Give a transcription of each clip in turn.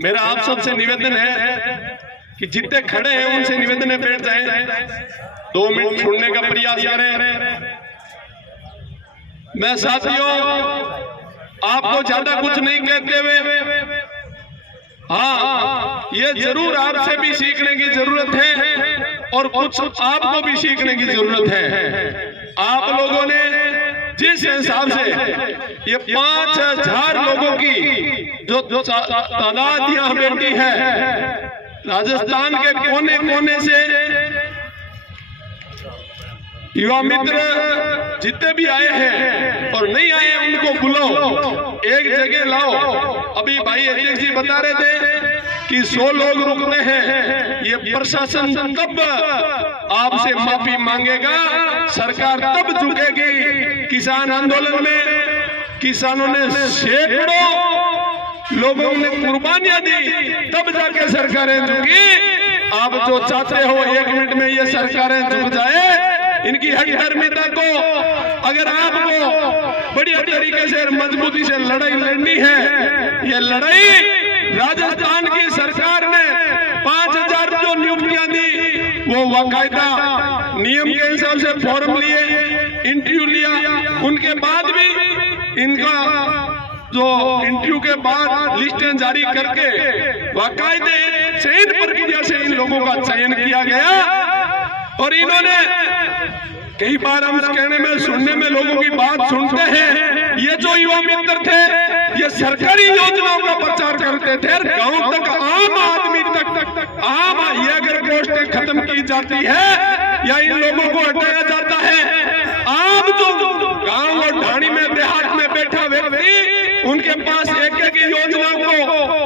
मेरा आप सबसे निवेदन है कि जितने खड़े हैं उनसे निवेदन है बैठ जाएं, 2 मिनट सुनने का प्रयास करें। मैं साथियों आपको ज्यादा कुछ नहीं कहते हुए, हाँ ये जरूर आपसे भी सीखने की जरूरत है और कुछ आपको भी सीखने की जरूरत है। आप लोगों ने जिस हिसाब से ये 5000 लोगों की जो तादाद यहाँ बैठी है, राजस्थान के कोने कोने से युवा मित्र जितने भी आए हैं और नहीं आए उनको बुलाओ, एक जगह लाओ। अभी भाई अध्यक्ष जी बता रहे थे कि 100 लोग रुकते हैं, ये प्रशासन तब आपसे माफी मांगेगा, सरकार तब झुकेगी। किसान आंदोलन में किसानों ने सैकड़ों लोगों ने कुर्बानियां दी, तब जाके सरकारें झुकी। आप जो चाहते हो 1 मिनट में ये सरकारें झुक जाए, इनकी हठधर्मिता को अगर आपको बढ़िया तरीके से मजबूती से लड़ाई लड़नी है, ये लड़ाई राजस्थान की सरकार ने 5000 जो नियुक्तियां दी वो बाकायदा नियम के हिसाब से फॉर्म लिए, इंटरव्यू लिया, उनके बाद भी इनका जो इंटरव्यू के बाद लिस्टें जारी करके बाकायदे चयन प्रक्रिया से इन लोगों का चयन किया गया। और इन्होंने कई बार हम कहने में सुनने में लोगों की बात सुनते हैं, ये जो युवा मित्र थे ये सरकारी योजनाओं का प्रचार करते थे, गांव तक आम आदमी तक आम ये अगर पोस्टें खत्म की जाती है या इन लोगों को हटाया जाता है, आम जो गांव और ढाणी में देहात में बैठा व्यक्ति उनके पास एक एक योजना को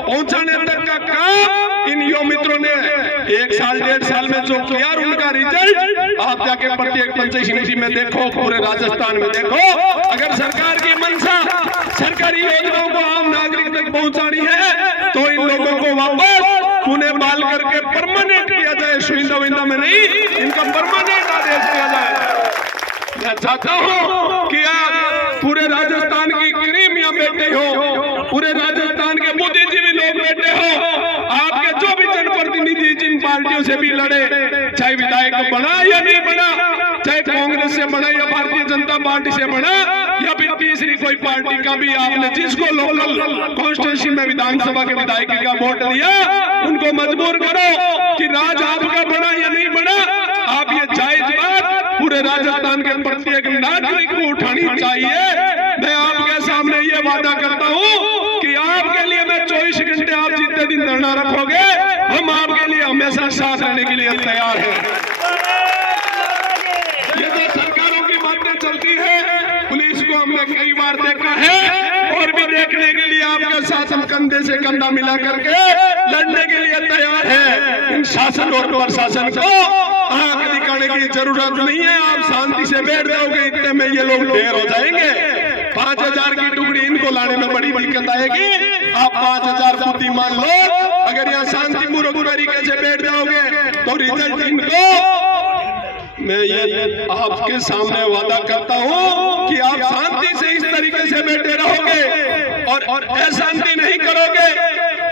पहुंचाने तक का काम इन युवा मित्रों ने 1 साल 1.5 साल में जो किया, उनका रिजल्ट आप जाके प्रत्येक पंचायत समिति में देखो, पूरे राजस्थान में देखो। अगर सरकार की मंशा सरकारी योजनाओं को आम नागरिक तक पहुंचानी है तो इन लोगों को वापस पुणे बाल करके परमानेंट किया जाए, सुविधा विंदा में नहीं, इनका परमानेंट आदेश किया जाए। मैं चाहता हूं कि आप पूरे राजस्थान की क्रीम यहाँ बैठे हो, पूरे राजस्थान के बुद्धिजीवी लोग बैठे हो, आपके जो भी जनप्रतिनिधि जिन पार्टियों से भी लड़े, चाहे विधायक बना या नहीं बना, चाहे कांग्रेस से बना या भारतीय जनता पार्टी से बना या फिर तीसरी कोई पार्टी का भी, आपने जिसको लोकल कॉन्स्टिट्यूंसी में विधानसभा के विधायक का वोट दिया, उनको मजबूर करो कि राज आपका बना या नहीं बना। आप ये जायज बात पूरे राजस्थान के प्रत्येक नागरिक को उठानी चाहिए। मैं आपके सामने ये वादा करता हूँ कि आपके लिए मैं 24 घंटे, आप जितने दिन धरना रखोगे हम आपके लिए हमेशा साथ रहने के लिए तैयार हैं। ये जो सरकारों की बातें चलती है, पुलिस को हमने कई बार देखा है और भी देखने के लिए आपके साथ हम कंधे से कंधा मिला करके लड़ने के लिए तैयार है। इन शासन और प्रशासन को आंख दिखाने की जरूरत नहीं है, आप शांति से बैठ जाओगे, इतने में ये लोग ढेर हो जाएंगे। 5000 की टुकड़ी इनको लाने में बड़ी दिक्कत आएगी। आप 5000 बुद्धिमान लोग अगर यहाँ शांतिपूर्वक तरीके से बैठ जाओगे तो रिजल्ट इनको, मैं ये आपके सामने वादा करता हूँ कि आप शांति से इस तरीके से बैठे रहोगे और अशांति नहीं करोगे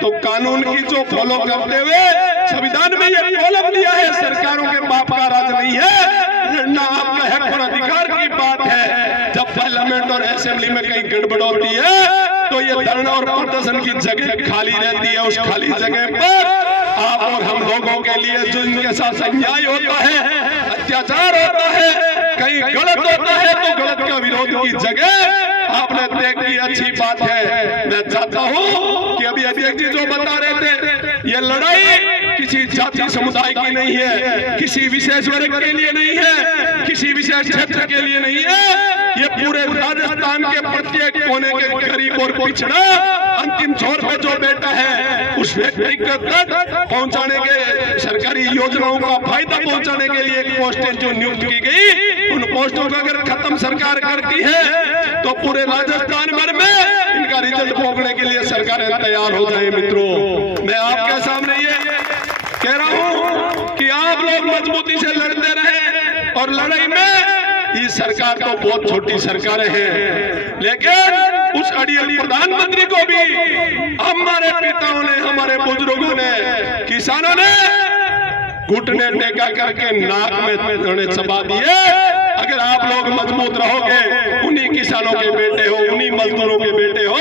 तो कानून की जो फॉलो करते हुए संविधान में ये कॉलम दिया है, सरकारों के बाप का राज नहीं है, लड़ना आपका हक और अधिकार की बात है। जब पार्लियामेंट और असेंबली में कहीं गड़बड़ होती है तो ये धरना और प्रदर्शन की जगह खाली रहती है, उस खाली जगह पर आप और हम लोगों के लिए जो इनके साथ अन्याय होता है, अत्याचार होता है, कहीं गलत होता है तो गलत का विरोध की जगह आपने देखी, अच्छी बात है। मैं चाहता हूँ कि अभी अध्यक्ष जी जो बता रहे थे, ये लड़ाई किसी जाति समुदाय की नहीं है, किसी विशेष वर्ग के लिए नहीं है, किसी विशेष क्षेत्र के लिए नहीं है, ये पूरे राजस्थान के प्रत्येक कोने के गरीब और पिछड़ा अंतिम छोर पे जो बैठा है उस व्यक्ति तक पहुंचाने के, सरकारी योजनाओं का फायदा पहुंचाने के लिए एक पोस्टें जो नियुक्त की गई, उन पोस्टों को अगर खत्म सरकार करती है तो पूरे राजस्थान भर में इनका रिजल्ट भोगने के लिए सरकारें तैयार हो जाए। मित्रों, मैं आपके सामने ये कह रहा हूं कि आप लोग मजबूती से लड़ते रहे और लड़ाई में ये सरकार तो बहुत छोटी सरकारें हैं, लेकिन उस अड़ियल प्रधानमंत्री को भी हमारे नेताओं ने, हमारे बुजुर्गों ने, किसानों ने घुटने टेका करके नाक में उन्हें चबा दिए। अगर आप लोग मजबूत रहोगे, उन्हीं किसानों के बेटे हो, उन्हीं मजदूरों के बेटे हो,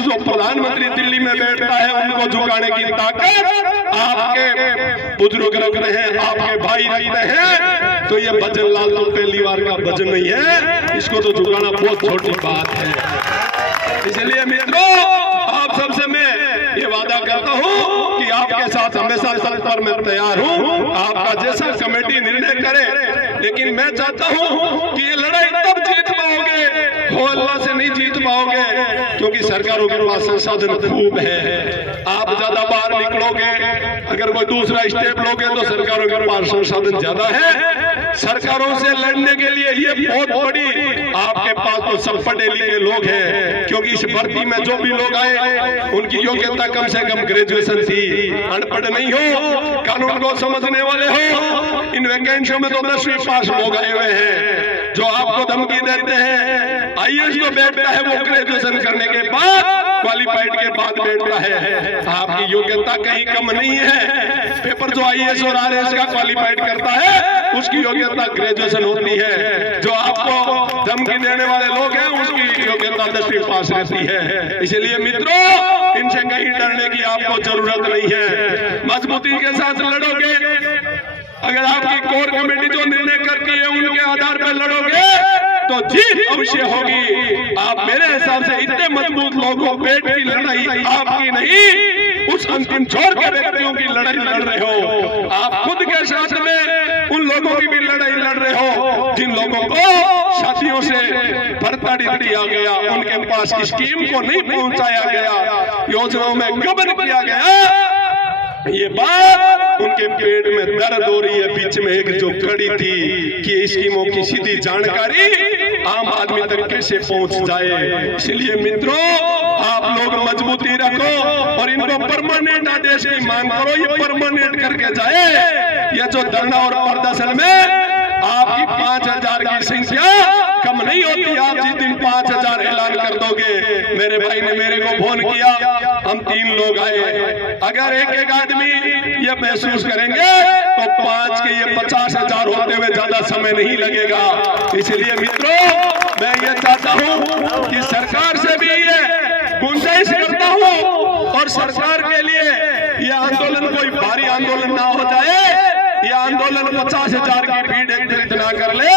जो प्रधानमंत्री दिल्ली में बैठता है उनको झुकाने की ताकत आपके बुजुर्ग रखते हैं, आपके भाई रखते हैं। तो ये भजन लाल तो पहली बार का भजन नहीं है, इसको तो झुकाना बहुत छोटी बात है। इसलिए मित्रों, आप सबसे मैं ये वादा करता हूँ कि आपके साथ हमेशा तत्पर मैं तैयार हूँ, आपका जैसा कमेटी निर्णय करे। लेकिन मैं चाहता हूँ कि ये लड़ाई तब जीत पाओगे, हो अल्लाह से नहीं जीत पाओगे, क्योंकि सरकारों के पास संसाधन खूब है। आप ज्यादा बाहर निकलोगे, अगर कोई दूसरा स्टेप लोगे तो सरकारों के पास संसाधन ज्यादा है। सरकारों से लड़ने के लिए ये बहुत बड़ी, आपके पास तो सब पढ़े लिखे लोग हैं, क्योंकि इस भर्ती में जो भी लोग आए उनकी योग्यता कम से कम ग्रेजुएशन थी, अनपढ़ नहीं हो, कानून को समझने वाले हो। इन वैकेंसियों में तो 10वीं पास लोग आए हुए हैं जो आपको धमकी देते हैं। आईएएस जो बैठता है वो ग्रेजुएशन करने के बाद, क्वालिफाइड के बाद बैठता है। आपकी योग्यता कहीं कम नहीं है। पेपर जो आईएएस और आरएएस का क्वालिफाइड करता है उसकी योग्यता ग्रेजुएशन होती है। जो आपको धमकी देने वाले लोग हैं उसकी योग्यता 10वीं पास रहती है। इसलिए मित्रों, इनसे कहीं डरने की आपको जरूरत नहीं है। मजबूती के साथ लड़ोगे, अगर आपकी कोर कमेटी जो निर्णय करती है उनके आधार पर लड़ोगे तो जीत अवश्य होगी। आप मेरे हिसाब से इतने मजबूत लोगों, पेट की लड़ाई आपकी नहीं, उस अंतिम छोर के व्यक्तियों की लड़ाई लड़ रहे हो। आप खुद के साथ में उन लोगों की भी लड़ाई लड़ रहे हो जिन लोगों को शादियों से प्रताड़ित किया गया, उनके पास स्कीम को नहीं पहुंचाया गया, योजनाओं में गबन किया गया। ये बात उनके पेट में दर्द हो रही है। बीच में एक जो कड़ी थी कि स्कीमों की सीधी जानकारी आम आदमी तक कैसे पहुंच जाए। इसलिए मित्रों, आप लोग मजबूती रखो और इनको परमानेंट आदेश की मांग करो, ये परमानेंट करके जाए। ये जो धरना और प्रदर्शन में आपकी 5000 की संख्या कम नहीं होती। आप जिस दिन 5000 ऐलान कर दोगे, मेरे भाई ने मेरे को फोन किया, हम 3 लोग आए, अगर एक एक आदमी ये महसूस करेंगे तो 5 के ये 50,000 होते हुए ज्यादा समय नहीं लगेगा। इसलिए मित्रों, मैं ये चाहता हूँ कि सरकार से भी ये गुंजाइश करता हूँ और सरकार के लिए ये आंदोलन कोई भारी आंदोलन ना हो जाए। ये आंदोलन 50,000 की भीड़ एकत्रित ना कर ले।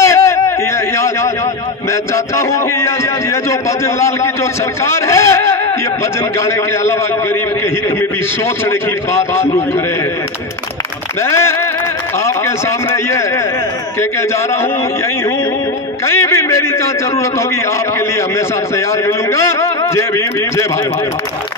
मैं चाहता हूँ कि ये जो भजन लाल की जो सरकार है, ये भजन गाने के अलावा गरीब के हित में भी सोचने की बात शुरू करे। मैं आपके सामने ये कह जा रहा हूँ, यही हूँ, कहीं भी मेरी जहाँ जरूरत होगी आपके लिए हमेशा तैयार मिलूंगा। जय भीम, जय भारत।